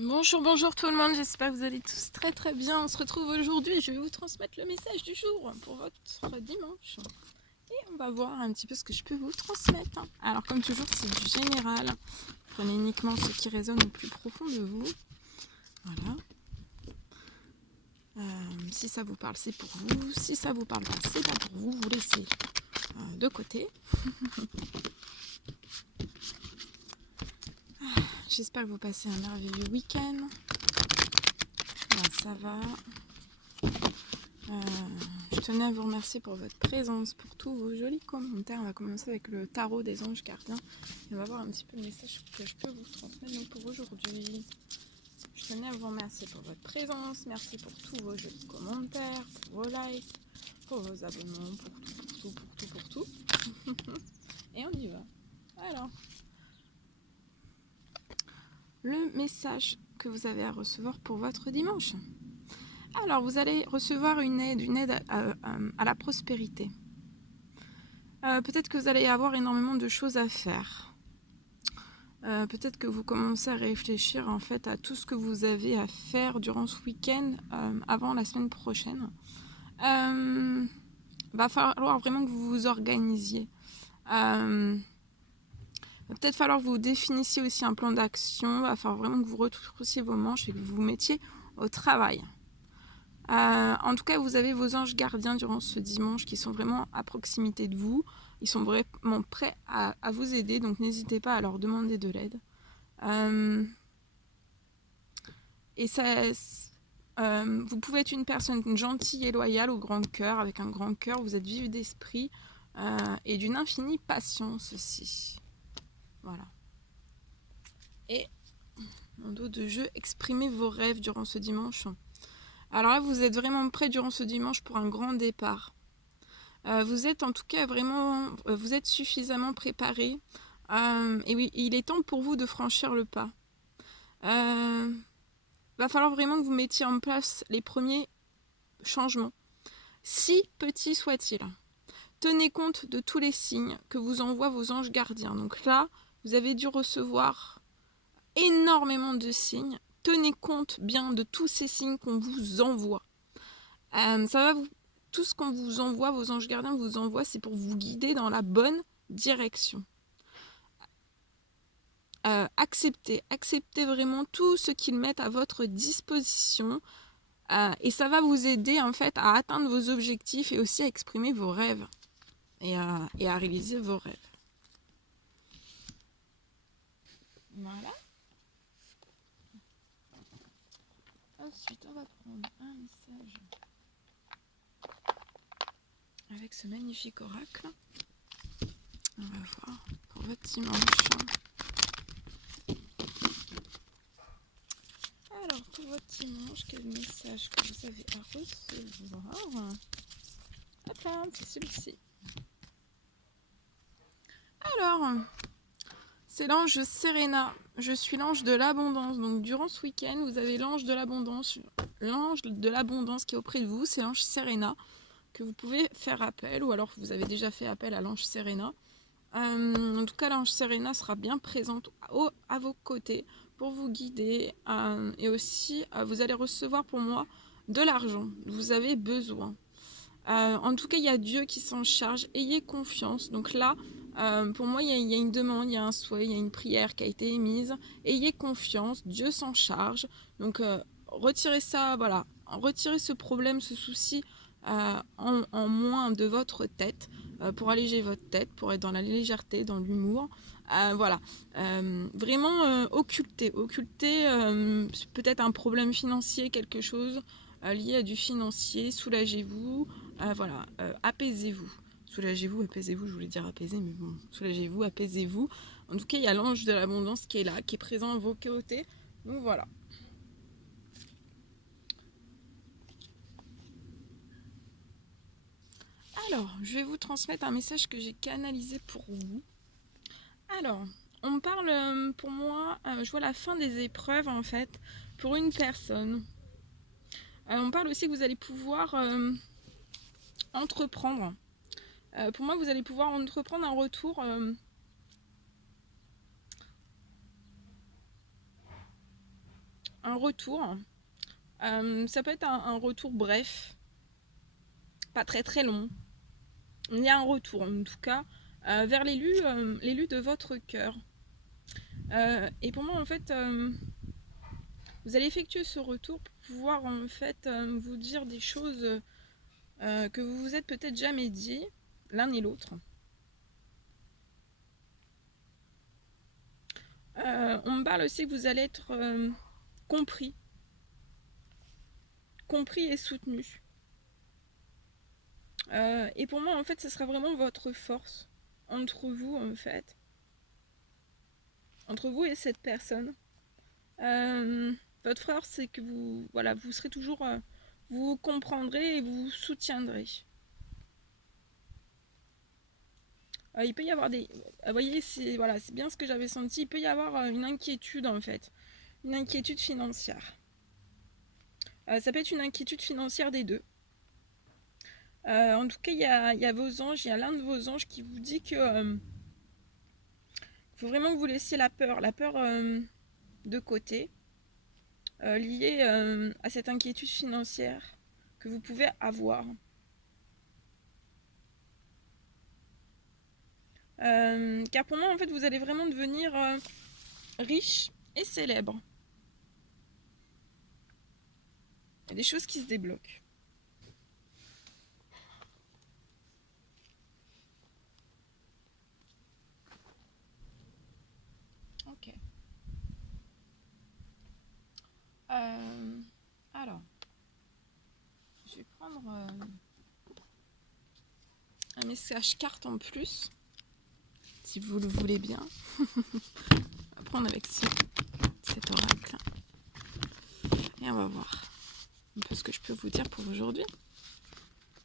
Bonjour, bonjour tout le monde, j'espère que vous allez tous très très bien. On se retrouve aujourd'hui, je vais vous transmettre le message du jour pour votre dimanche. Et on va voir un petit peu ce que je peux vous transmettre. Alors comme toujours, c'est du général. Prenez uniquement ce qui résonne au plus profond de vous. Voilà. Si ça vous parle, c'est pour vous. Si ça vous parle pas, c'est pas pour vous. Vous laissez de côté. J'espère que vous passez un merveilleux week-end. Ça va. Je tenais à vous remercier pour votre présence, pour tous vos jolis commentaires. On va commencer avec le tarot des anges gardiens. Et on va voir un petit peu le message que je peux vous transmettre pour aujourd'hui. Je tenais à vous remercier pour votre présence. Merci pour tous vos jolis commentaires, pour vos likes, pour vos abonnements, pour tout. Et on y va. Alors, le message que vous avez à recevoir pour votre dimanche. Alors, vous allez recevoir une aide à la prospérité. Peut-être que vous allez avoir énormément de choses à faire. Peut-être que vous commencez à réfléchir en fait à tout ce que vous avez à faire durant ce week-end avant la semaine prochaine. Va falloir vraiment que vous vous organisiez. Va peut-être falloir que vous définissiez aussi un plan d'action. Va falloir vraiment que vous retroussiez vos manches et que vous vous mettiez au travail. En tout cas, vous avez vos anges gardiens durant ce dimanche qui sont vraiment à proximité de vous. Ils sont vraiment prêts à vous aider, donc n'hésitez pas à leur demander de l'aide. Et ça, vous pouvez être une personne gentille et loyale au grand cœur, avec un grand cœur, vous êtes vif d'esprit et d'une infinie patience aussi. Voilà. Et en dos de jeu, exprimez vos rêves durant ce dimanche. Alors là, vous êtes vraiment prêts durant ce dimanche pour un grand départ. Vous êtes en tout cas vraiment, vous êtes suffisamment préparés. Et oui, il est temps pour vous de franchir le pas. Va falloir vraiment que vous mettiez en place les premiers changements, si petits soient-ils. Tenez compte de tous les signes que vous envoient vos anges gardiens. Donc là, vous avez dû recevoir énormément de signes. Tenez compte bien de tous ces signes qu'on vous envoie. Tout ce qu'on vous envoie, vos anges gardiens vous envoient, c'est pour vous guider dans la bonne direction. Acceptez vraiment tout ce qu'ils mettent à votre disposition. Et ça va vous aider en fait à atteindre vos objectifs et aussi à exprimer vos rêves et à réaliser vos rêves. Voilà. Ensuite, on va prendre un message avec ce magnifique oracle. On va voir pour votre dimanche. Alors, pour votre dimanche, quel message que vous avez à recevoir? Hop là, c'est celui-ci. Alors, c'est l'ange Serena. Je suis l'ange de l'abondance. Donc, durant ce week-end, vous avez l'ange de l'abondance. L'ange de l'abondance qui est auprès de vous, c'est l'ange Serena, que vous pouvez faire appel, ou alors vous avez déjà fait appel à l'ange Serena. En tout cas, l'ange Serena sera bien présente à vos côtés pour vous guider. Et aussi, vous allez recevoir pour moi de l'argent. Vous avez besoin. En tout cas, il y a Dieu qui s'en charge. Ayez confiance. Donc là, pour moi, il y a une demande, il y a un souhait, il y a une prière qui a été émise. Ayez confiance, Dieu s'en charge. Donc, retirez ça, voilà. Retirez ce problème, ce souci en moins de votre tête, pour alléger votre tête, pour être dans la légèreté, dans l'humour. Voilà. Vraiment, occultez peut-être un problème financier, quelque chose lié à du financier. Soulagez-vous. Voilà, apaisez-vous. Soulagez-vous, apaisez-vous, je voulais dire apaiser, mais bon, soulagez-vous, apaisez-vous. En tout cas, il y a l'ange de l'abondance qui est là, qui est présent à vos côtés. Donc voilà. Alors, je vais vous transmettre un message que j'ai canalisé pour vous. Alors, on parle, pour moi, je vois la fin des épreuves en fait, pour une personne. On parle aussi que vous allez pouvoir entreprendre. Pour moi, vous allez pouvoir entreprendre un retour un retour. Ça peut être un retour bref, pas très très long. Il y a un retour en tout cas vers l'élu de votre cœur. Et pour moi en fait, vous allez effectuer ce retour pour pouvoir en fait vous dire des choses que vous vous êtes peut-être jamais dit l'un et l'autre. On me parle aussi que vous allez être compris et soutenu. Et pour moi en fait ce sera vraiment votre force entre vous en fait, entre vous et cette personne. Votre force c'est que vous, voilà, vous serez toujours, vous comprendrez et vous soutiendrez. Il peut y avoir des, vous voyez, c'est voilà, c'est bien ce que j'avais senti. Il peut y avoir une inquiétude en fait, une inquiétude financière. Ça peut être une inquiétude financière des deux. En tout cas, il y a vos anges, il y a l'un de vos anges qui vous dit que faut vraiment que vous laissiez la peur de côté, liée à cette inquiétude financière que vous pouvez avoir. Car pour moi, en fait, vous allez vraiment devenir riche et célèbre. Il y a des choses qui se débloquent. Ok. Alors, je vais prendre un message carte en plus, si vous le voulez bien. On va prendre avec cet oracle. Et on va voir un peu ce que je peux vous dire pour aujourd'hui.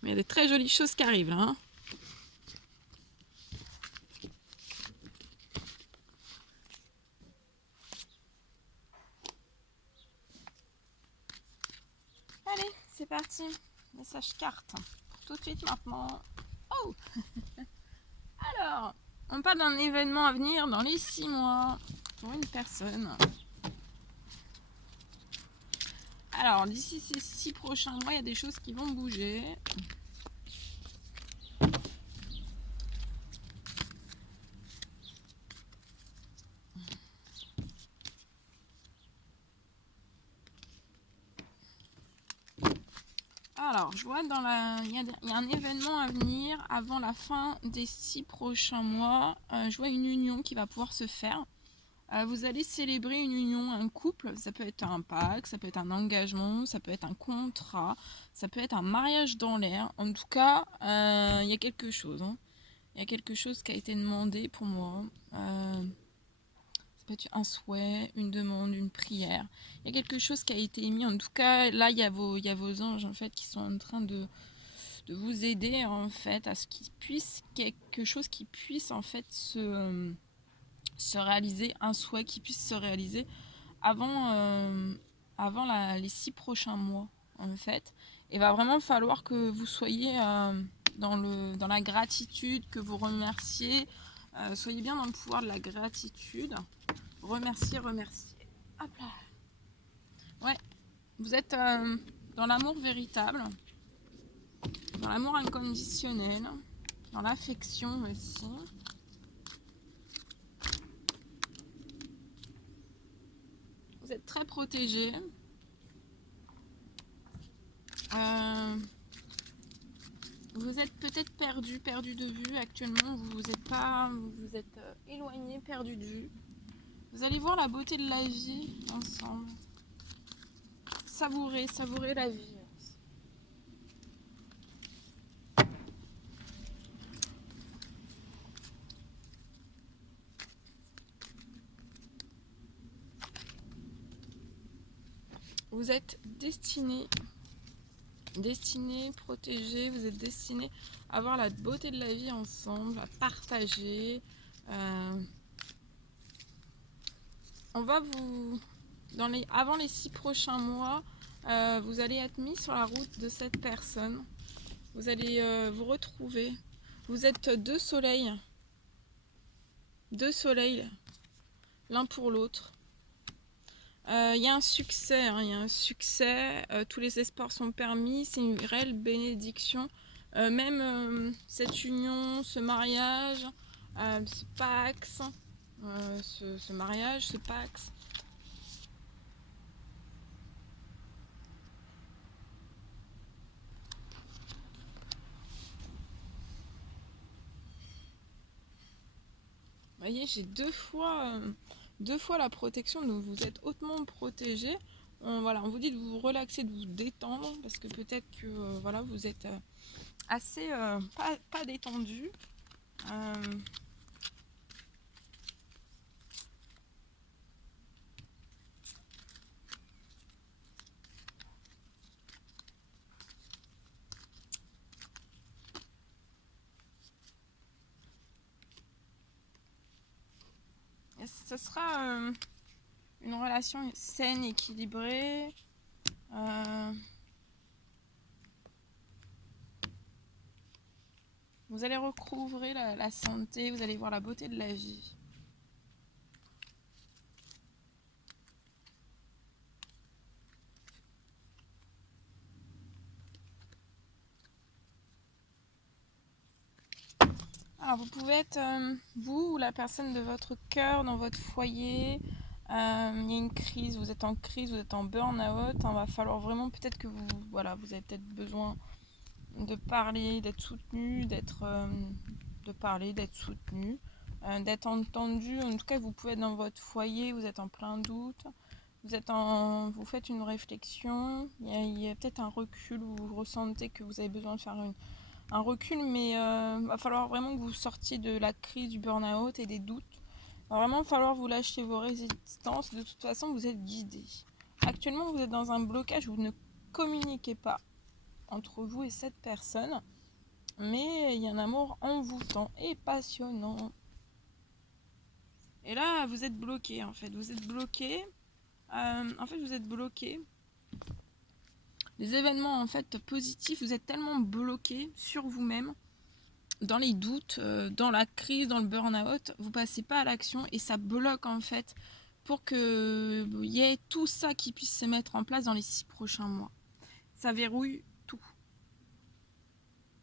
Mais il y a des très jolies choses qui arrivent là. Hein. Allez, c'est parti. Message carte. Pour tout de suite maintenant. Oh. Alors, on parle d'un événement à venir dans les 6 mois pour une personne. Alors, d'ici ces 6 prochains mois, il y a des choses qui vont bouger. Alors, je vois il y a un événement à venir avant la fin des 6 prochains mois. Je vois une union qui va pouvoir se faire. Vous allez célébrer une union, un couple. Ça peut être un pacte, ça peut être un engagement, ça peut être un contrat, ça peut être un mariage dans l'air. En tout cas, il y a quelque chose. Hein. Il y a quelque chose qui a été demandé pour moi. Ça peut être un souhait, une demande, une prière. Il y a quelque chose qui a été émis. En tout cas, là, il y a vos anges en fait qui sont en train de vous aider en fait à ce qu'il puisse quelque chose qui puisse en fait se réaliser, un souhait qui puisse se réaliser avant les 6 prochains mois en fait. Il va vraiment falloir que vous soyez dans la gratitude, que vous remerciez. Soyez bien dans le pouvoir de la gratitude. Remercier. Hop là. Ouais, vous êtes dans l'amour véritable, dans l'amour inconditionnel, dans l'affection aussi. Vous êtes très protégé. Vous êtes peut-être perdu de vue actuellement. Vous vous êtes éloigné, perdu de vue. Vous allez voir la beauté de la vie ensemble. Savourer la vie. Vous êtes destiné, protégé, vous êtes destiné à voir la beauté de la vie ensemble, à partager. On va vous, avant les 6 prochains mois, vous allez être mis sur la route de cette personne. Vous allez vous retrouver. Vous êtes deux soleils, l'un pour l'autre. Il y a un succès, hein, il y a un succès. Tous les espoirs sont permis. C'est une réelle bénédiction. Même cette union, ce mariage, ce pax, ce mariage, ce pax. Vous voyez, j'ai deux fois la protection, donc vous êtes hautement protégé. Voilà, on vous dit de vous relaxer, de vous détendre, parce que peut-être que voilà, vous êtes assez pas détendu. Ce sera une relation saine, équilibrée. Vous allez recouvrer la santé, vous allez voir la beauté de la vie. Alors vous pouvez être vous ou la personne de votre cœur dans votre foyer. Il y a une crise, vous êtes en crise, vous êtes en burn-out. Il va falloir vraiment peut-être que vous avez peut-être besoin de parler, d'être soutenu, de parler, d'être soutenu, d'être entendu. En tout cas, vous pouvez être dans votre foyer, vous êtes en plein doute, vous faites une réflexion. Il y a peut-être un recul où vous ressentez que vous avez besoin de faire un recul, mais il va falloir vraiment que vous sortiez de la crise du burn-out et des doutes. Il va vraiment falloir vous lâcher vos résistances. De toute façon, vous êtes guidé. Actuellement, vous êtes dans un blocage où vous ne communiquez pas entre vous et cette personne, mais il y a un amour envoûtant et passionnant. Et là, vous êtes bloqué en fait. Vous êtes bloqué. Vous êtes bloqué. Les événements en fait positifs, vous êtes tellement bloqué sur vous-même, dans les doutes, dans la crise, dans le burn-out, vous passez pas à l'action et ça bloque en fait pour que il y ait tout ça qui puisse se mettre en place dans les 6 prochains mois. Ça verrouille tout.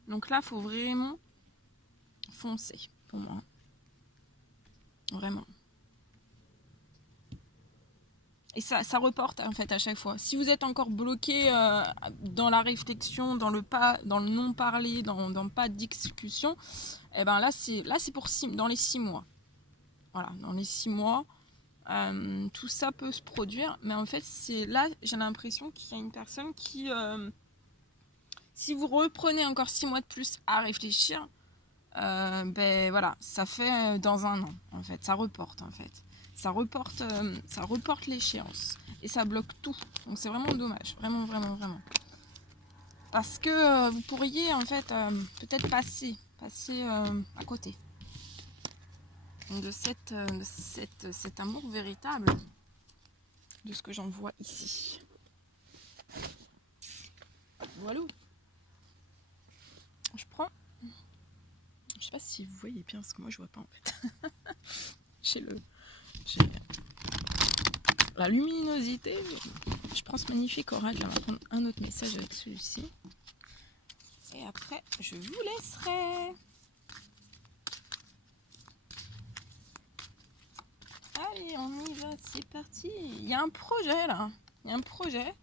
Donc là, il faut vraiment foncer pour moi. Vraiment. Et ça reporte en fait à chaque fois. Si vous êtes encore bloqué dans la réflexion, dans le non parler, dans pas de discussion, et ben là c'est pour dans les 6 mois. Voilà, dans les 6 mois, tout ça peut se produire, mais en fait c'est là j'ai l'impression qu'il y a une personne qui, si vous reprenez encore 6 mois de plus à réfléchir, ben voilà, ça fait dans un an en fait, ça reporte en fait. Ça reporte l'échéance et ça bloque tout. Donc c'est vraiment dommage, vraiment, vraiment, vraiment. Parce que vous pourriez en fait peut-être passer à côté de cet amour véritable, de ce que j'en vois ici. Voilà. Je prends. Je sais pas si vous voyez bien, parce que moi je vois pas en fait. J'ai la luminosité. Je prends ce magnifique oracle. On va prendre un autre message avec celui-ci. Et après, je vous laisserai. Allez, on y va, c'est parti. Il y a un projet là. Il y a un projet.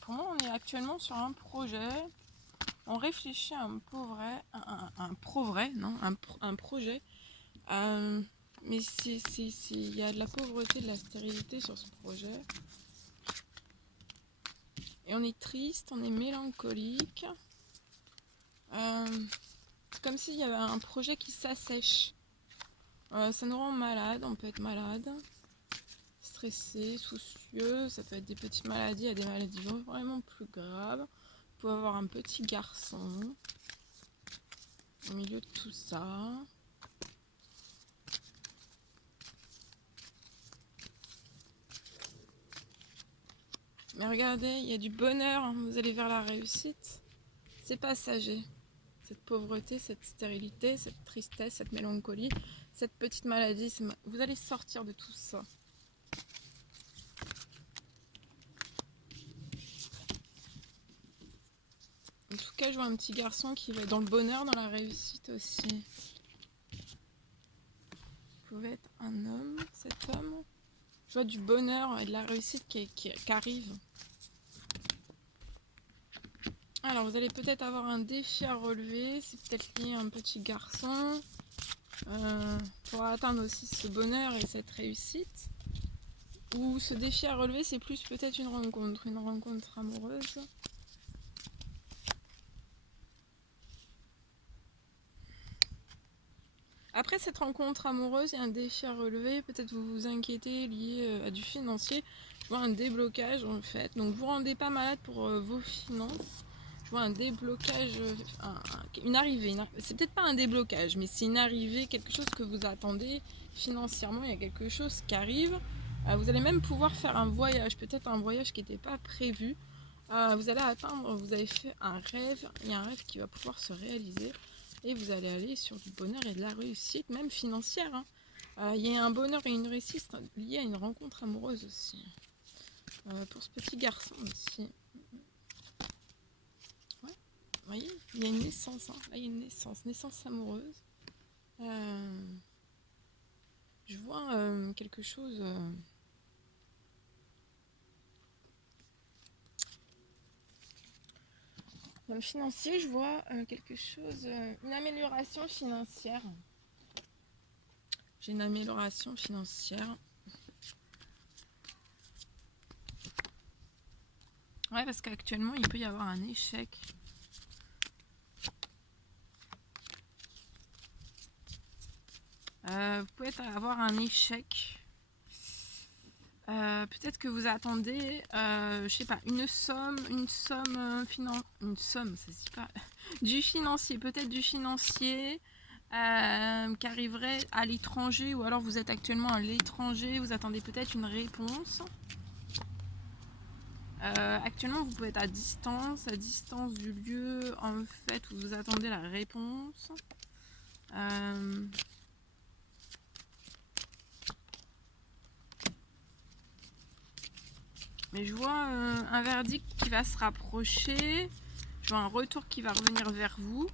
Pour moi, on est actuellement sur un projet. On réfléchit à un projet. Mais il y a de la pauvreté, de la stérilité sur ce projet. Et on est triste, on est mélancolique. C'est comme s'il y avait un projet qui s'assèche. Ça nous rend malade, on peut être malade, stressé, soucieux. Ça peut être des petites maladies à des maladies vraiment plus graves. Vous pouvez avoir un petit garçon au milieu de tout ça. Mais regardez, il y a du bonheur, hein. Vous allez vers la réussite. C'est passager. Cette pauvreté, cette stérilité, cette tristesse, cette mélancolie, cette petite maladie. Vous allez sortir de tout ça. En tout cas, je vois un petit garçon qui va être dans le bonheur, dans la réussite aussi. Vous pouvez être un homme, cet homme. Je vois du bonheur et de la réussite qui arrive. Alors, vous allez peut-être avoir un défi à relever. C'est peut-être lié à un petit garçon. Pour atteindre aussi ce bonheur et cette réussite. Ou ce défi à relever, c'est plus peut-être une rencontre amoureuse. Après cette rencontre amoureuse, il y a un défi à relever. Peut-être vous vous inquiétez lié à du financier. Je vois un déblocage en fait. Donc vous rendez pas malade pour vos finances. Je vois un déblocage, une arrivée. C'est peut-être pas un déblocage, mais c'est une arrivée, quelque chose que vous attendez financièrement. Il y a quelque chose qui arrive. Vous allez même pouvoir faire un voyage, peut-être un voyage qui n'était pas prévu. Vous allez atteindre, vous avez fait un rêve. Il y a un rêve qui va pouvoir se réaliser. Et vous allez aller sur du bonheur et de la réussite, même financière. Hein. Il y a un bonheur et une réussite liés à une rencontre amoureuse aussi. Pour ce petit garçon aussi. Ouais. Vous voyez, il y a une naissance. Hein. Là, il y a une naissance amoureuse. Je vois quelque chose... Dans le financier, je vois quelque chose... une amélioration financière. J'ai une amélioration financière. Ouais, parce qu'actuellement, il peut y avoir un échec. Vous pouvez avoir un échec. Peut-être que vous attendez, je sais pas, une somme, ça se dit pas, du financier, peut-être du financier qui arriverait à l'étranger, ou alors vous êtes actuellement à l'étranger, vous attendez peut-être une réponse. Actuellement, vous pouvez être à distance du lieu en fait où vous attendez la réponse. Mais je vois un verdict qui va se rapprocher. Je vois un retour qui va revenir vers vous.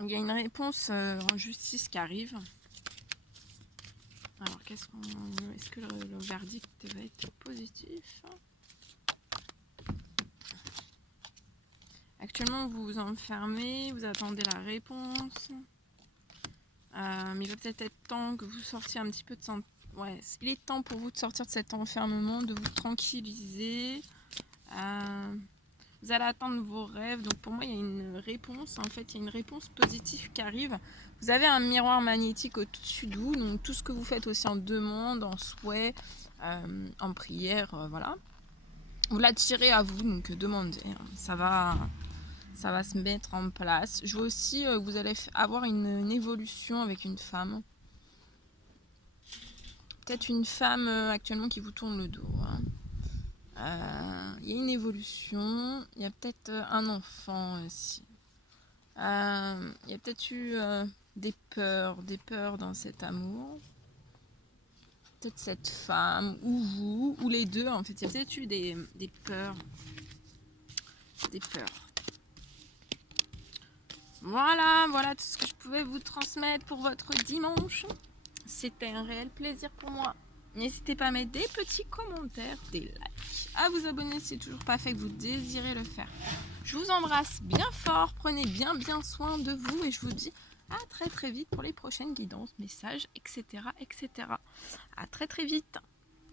Il y a une réponse en justice qui arrive. Alors, est-ce que le verdict va être positif? Actuellement, vous vous enfermez, vous attendez la réponse. Mais il va peut-être être temps que vous sortiez un petit peu de ça. Ouais, il est temps pour vous de sortir de cet enfermement, de vous tranquilliser. Vous allez atteindre vos rêves. Donc pour moi, il y a une réponse. En fait, il y a une réponse positive qui arrive. Vous avez un miroir magnétique au-dessus de vous. Donc tout ce que vous faites aussi en demande, en souhait, en prière, voilà. Vous l'attirez à vous, donc demandez. Ça va se mettre en place. Je vois aussi que vous allez avoir une évolution avec une femme. Peut-être une femme actuellement qui vous tourne le dos. Hein. Il y a une évolution. Il y a peut-être un enfant aussi. Il y a peut-être eu des peurs dans cet amour. Peut-être cette femme, ou vous, ou les deux. En fait, il y a peut-être eu des peurs. Des peurs. Voilà tout ce que je pouvais vous transmettre pour votre dimanche. C'était un réel plaisir pour moi. N'hésitez pas à mettre des petits commentaires, des likes, à vous abonner si c'est toujours pas fait, que vous désirez le faire. Je vous embrasse bien fort, prenez bien soin de vous et je vous dis à très vite pour les prochaines guidances, messages, etc. À très vite.